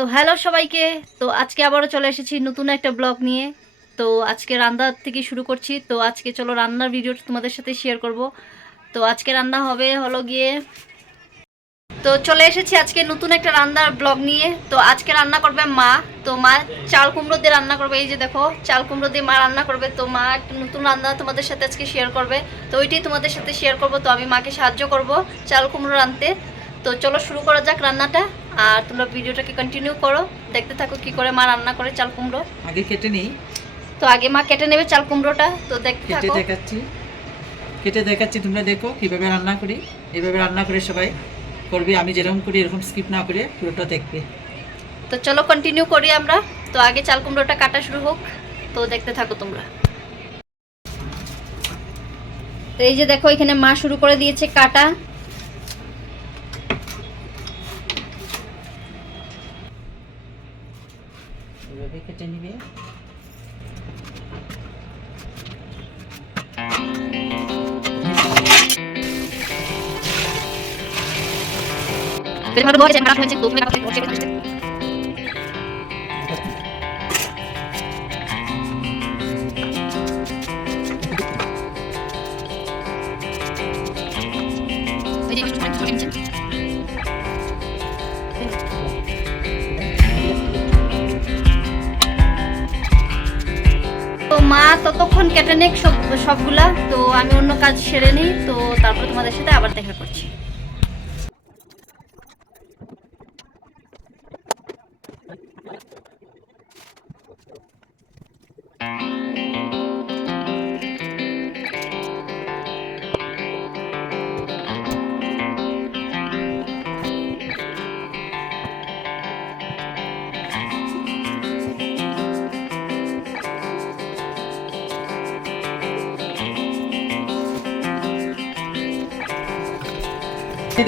তো হ্যালো সবাইকে। তো আজকে আবারও চলে এসেছি নতুন একটা ব্লগ নিয়ে। তো আজকে রান্না থেকে শুরু করছি। তো আজকে চলো রান্নার ভিডিওটা তোমাদের সাথে শেয়ার করব। তো আজকে রান্না হবে হলো গিয়ে, তো চলে এসেছি আজকে নতুন একটা রান্নার ব্লগ নিয়ে। তো আজকে রান্না করবে মা। তো মা চাল কুমড়ো দিয়ে রান্না করবে। এই যে দেখো, চাল কুমড়ো দিয়ে মা রান্না করবে। তো মা একটা নতুন রান্না তোমাদের সাথে আজকে শেয়ার করবে। তো ওইটাই তোমাদের সাথে শেয়ার করব। তো আমি মাকে সাহায্য করব চাল কুমড়ো রাঁধতে। তো চলো শুরু করা যাক রান্নাটা। আর তোমরা ভিডিওটাকে কন্টিনিউ করো, দেখতে থাকো কি করে মা রান্না করে চাল কুমড়ো। আগে কেটে নেই। তো আগে মা কেটে নেবে চাল কুমড়োটা, তো দেখতে থাকো। কেটে দেখাচ্ছি, তোমরা দেখো কিভাবে রান্না করি। এইভাবে রান্না করে সবাই করবে, আমি যেরকম করি এরকম স্কিপ না করে পুরোটা দেখবে। তো চলো কন্টিনিউ করি আমরা। তো আগে চাল কুমড়োটা কাটা শুরু হোক, তো দেখতে থাকো তোমরা। তো এই যে দেখো, এখানে মা শুরু করে দিয়েছে কাটা। এইভাবে কেটে নিবে। তো মা ততক্ষণ কেটে নেক সবগুলা। তো আমি অন্য কাজ সেরে নিই, তো তারপর তোমাদের সাথে আবার দেখা করছি।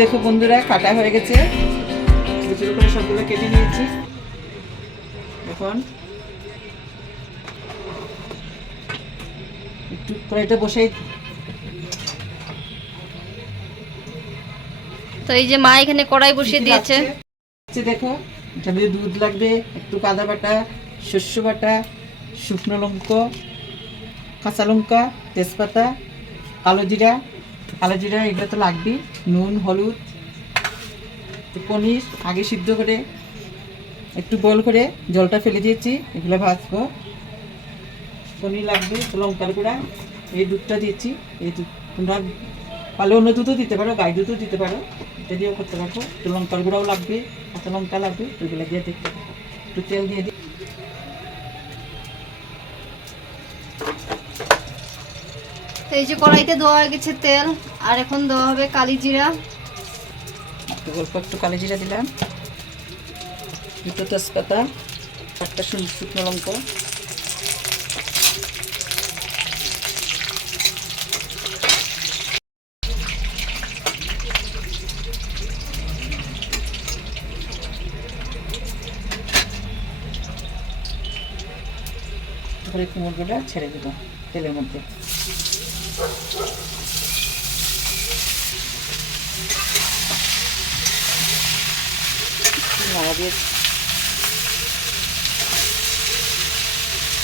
দেখো বন্ধুরা, কাটা হয়ে গেছে। ছোট করে সবগুলো কেটে নিয়েছি। এখন একটু কড়াইটা বসাই। তো এই যে মা এখানে কড়াই বসিয়ে দিয়েছে। দেখো, এটার মধ্যে দুধ লাগবে, একটু আদা বাটা, শস্য বাটা, শুকনো লঙ্কা, কাঁচা লঙ্কা, তেজপাতা, কালো জিরা। এগুলো তো লাগবেই। নুন, হলুদ, পনির আগে সিদ্ধ করে একটু বয়েল করে জলটা ফেলে দিয়েছি, এগুলো ভাজবো। পনির লাগবে, লঙ্কার গুঁড়া, এই দুধটা দিয়েছি। এই দুধ তোমরা পালে অন্য দুধও দিতে পারো, গাই দুধও দিতে পারো, এটা দিয়েও করতে পারবো। একটু লঙ্কার গুঁড়াও লাগবে, কাঁচা লঙ্কা লাগবে, ওইগুলো দিয়ে দেখতে পারবো। একটু তেল দিয়ে দিই। তো এই যে কড়াইতে দেওয়া হয়ে গেছে তেল, আর এখন দেওয়া হবে কালি জিরা। অল্প একটু কালো জিরা দিলাম, দুটো তেজপাতা, একটা শুকনো লঙ্কা, তারপরে কুমড়োটা ছেড়ে দেব তেলের মধ্যে। নাড়া দিয়ে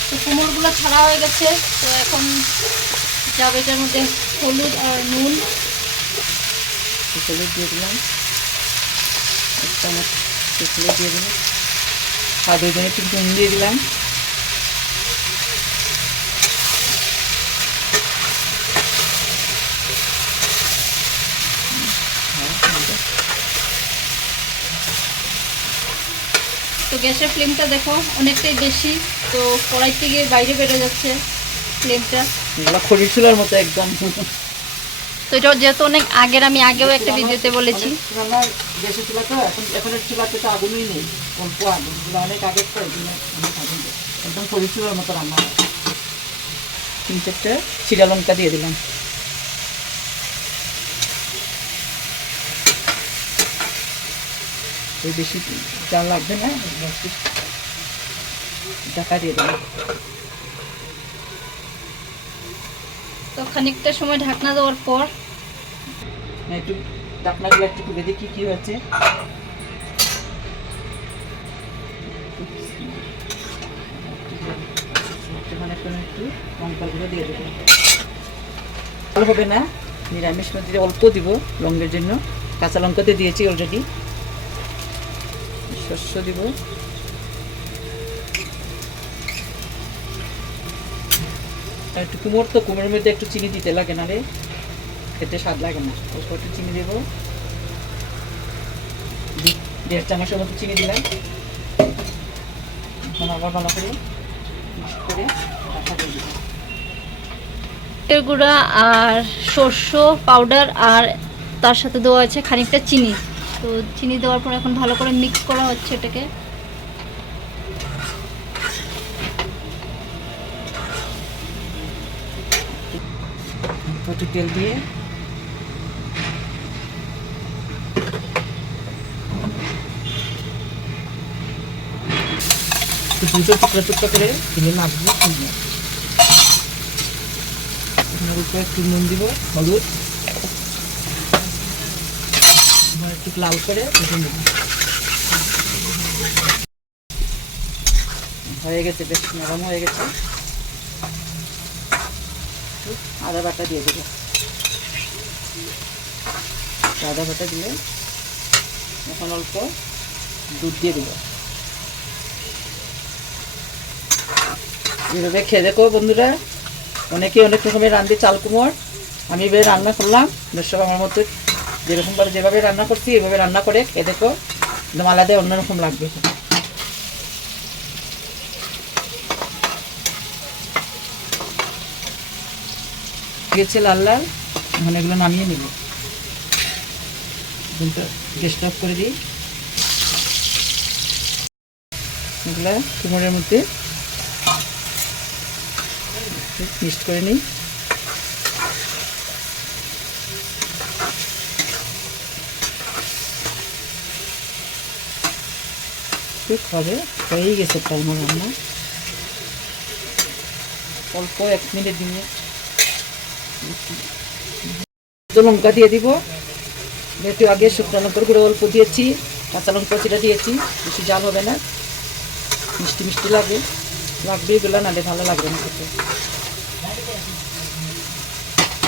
তো কুমড়োগুলো ছাড়া হয়ে গেছে। তো এখন যাবে এটার মধ্যে হলুদ আর নুন। হলুদ দিয়ে দিলাম, এক চামচ হলুদ দিয়ে দিলাম, স্বাদ ওই জন্য একটু নুন দিয়ে দিলাম। তো গ্যাসের ফ্লেমটা দেখো অনেকটাই বেশি, তো কড়াই থেকে বাইরে বেড়ে যাচ্ছে ফ্লেমটা। খড়ির চুলার মতো একদম। তো এটা যেহেতু অনেক আগের, আমি আগেও একটা ভিডিওতে বলেছি। গ্যাসের চুলা তো এখন চুলাতে তো আগুনই নেই, অল্প আগুন, অনেক আগের তো অনেক আগুন, একদম খড়ির চুলার মতো রান্না। 3-4টে চিরা লঙ্কা দিয়ে দিলাম। বেশি জাল লাগবে না, ঢাকা দিয়ে দিলাম। তো খানিকটা সময় ঢাকনা দেওয়ার পর একটু ঢাকনাগুলো একটু খুলে দেখি কি হয়েছে। লঙ্কার গুঁড়ো দিয়ে দেবো। ভালো হবে না, নিরামিষ মধ্যে অল্প দিব লঙ্কের জন্য। কাঁচা লঙ্কাতে দিয়েছি অলরেডি। শস্য দিব, একটু কুমোর, তো কুমোরের মধ্যে একটু চিনি দিতে লাগে না রে, খেতে স্বাদ লাগে না। অল্প একটু চিনি দেবো, 1.5 চামচের মতো চিনি দিলাম। এখন আবার ভালো করে মিক্স করে রাখা দিয়ে দিব। এর গুঁড়া আর সর্ষ পাউডার আর তার সাথে দেওয়া আছে খানিকটা চিনি। তো চিনি দেওয়ার পর এখন ভালো করে মিক্স করা হচ্ছে এটাকে। একটু তেল দিয়ে দুটো টুকরা টুকরা করে তেলে নাচবো। উপরে একটু নুন দিব, হলুদ, একটু লাল করে ভেজে নেব। হয়ে গেছে, বেশ নরম হয়ে গেছে। আদা বাটা দিয়ে দেবো। আদা বাটা দিলে এখন অল্প দুধ দিয়ে দেবো। এভাবে খেয়ে দেখো বন্ধুরা, অনেকে অনেক রকমের রাঁধে চাল কুমড়। আমি এভাবে রান্না করলাম, সব আমার মতো যেভাবে রান্না করছি এভাবে রান্না করে খেয়ে দেখো, একদম আলাদা অন্যরকম লাগবে। গেছে লাল লাল, এখন এগুলো নামিয়ে নেব। গ্যাসটা অফ করে দিই। এগুলা কুমড়ের মধ্যে মিক্সড করে নিই। হবে, হয়েই গেছে প্রায় আমার রান্না। অল্প 1 মিনিট দিয়ে লঙ্কা দিয়ে দিব। যেহেতু আগে শুকনো লঙ্কার গুঁড়ো অল্প দিয়েছি, কাঁচা লঙ্কা চিটা দিয়েছি, বেশি জাল হবে না, মিষ্টি মিষ্টি লাগবে এগুলো, নাহলে ভালো লাগবে না খেতে।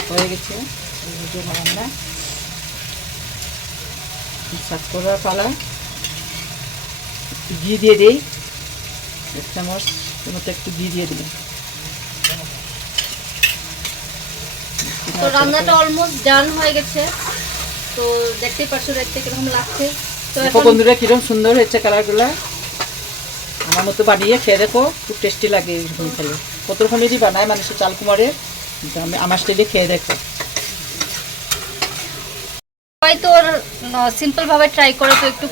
হয়ে গেছে রান্না, সার্ভ করার পালা। ঘি দিয়ে দিই, 1 চামচ মতো একটু ঘি দিয়ে দিলাম। তো রান্নাটা অলমোস্ট ডান হয়ে গেছে। তো দেখতেই পাচ্ছ দেখতে কিরকম লাগছে। তো দেখো বন্ধুরা কিরকম সুন্দর হয়েছে কালারগুলো। আমার মতো বানিয়ে খেয়ে দেখো, খুব টেস্টি লাগে এরকম খেলে। কত রকমেরই বানায় মানুষের চাল কুমারের, আমার স্টাইলে খেয়ে দেখো। সবাই তো সিম্পল ভাবে ট্রাই করে, তো একটু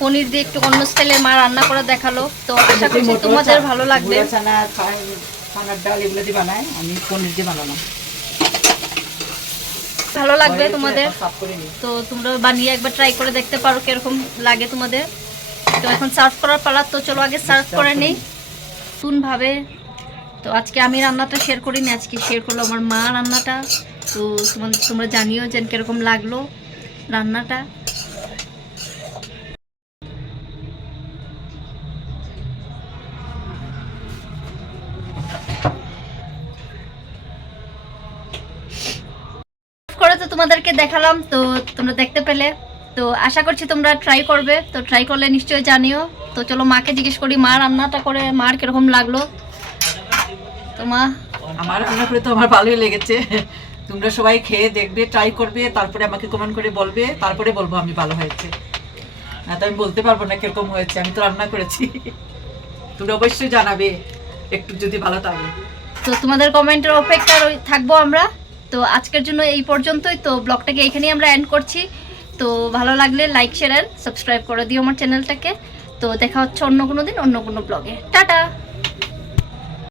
পনির দিয়ে একটু অন্য স্টাইলে মা রান্না করে দেখালো। তো আশা করছি তোমাদের ভালো লাগবে। ছানার ডাল এগুলো দিয়ে বানায়, আমি পনির দিয়ে বানালাম, ভালো লাগবে তোমাদের। তো তোমরা বানিয়ে একবার ট্রাই করে দেখতে পারো কিরকম লাগে তোমাদের। তো এখন সার্ভ করার পালা, তো চলো আগে সার্ভ করে নিই নতুন ভাবে। তো আজকে আমি রান্নাটা শেয়ার করিনি, আজকে শেয়ার করলো আমার মা রান্নাটা। তো তোমরা জানিও যে কিরকম লাগলো রান্নাটা। করে তো তোমাদেরকে দেখালাম, তো তোমরা দেখতে পেলে। তো আশা করছি তোমরা ট্রাই করবে। তো ট্রাই করলে নিশ্চয়ই জানিও। তো চলো মাকে জিজ্ঞেস করি মা রান্নাটা করে মার কিরকম লাগলো। তো মা, আমার রান্না করে তো আমার ভালোই লেগেছে। তোমরা সবাই খেয়ে দেখবে, ট্রাই করবে, তারপরে আমাকে কমেন্ট করে বলবে, তারপরে বলবো আমি ভালো হয়েছে না। তো আমি বলতে পারবো না কিরকম হয়েছে, আমি তো রান্না করেছি। তোমরা অবশ্যই জানাবে একটু যদি ভালো থাকে। তো তোমাদের কমেন্টের অপেক্ষায় থাকবো আমরা। তো আজকের জন্য এই পর্যন্তই। তো ব্লগটাকে এইখানেই আমরা এন্ড করছি। তো ভালো লাগলে লাইক শেয়ার এন্ড সাবস্ক্রাইব করে দিও আমার চ্যানেলটাকে। তো দেখা হচ্ছে অন্য কোনো দিন অন্য কোনো ব্লগে। টাটা।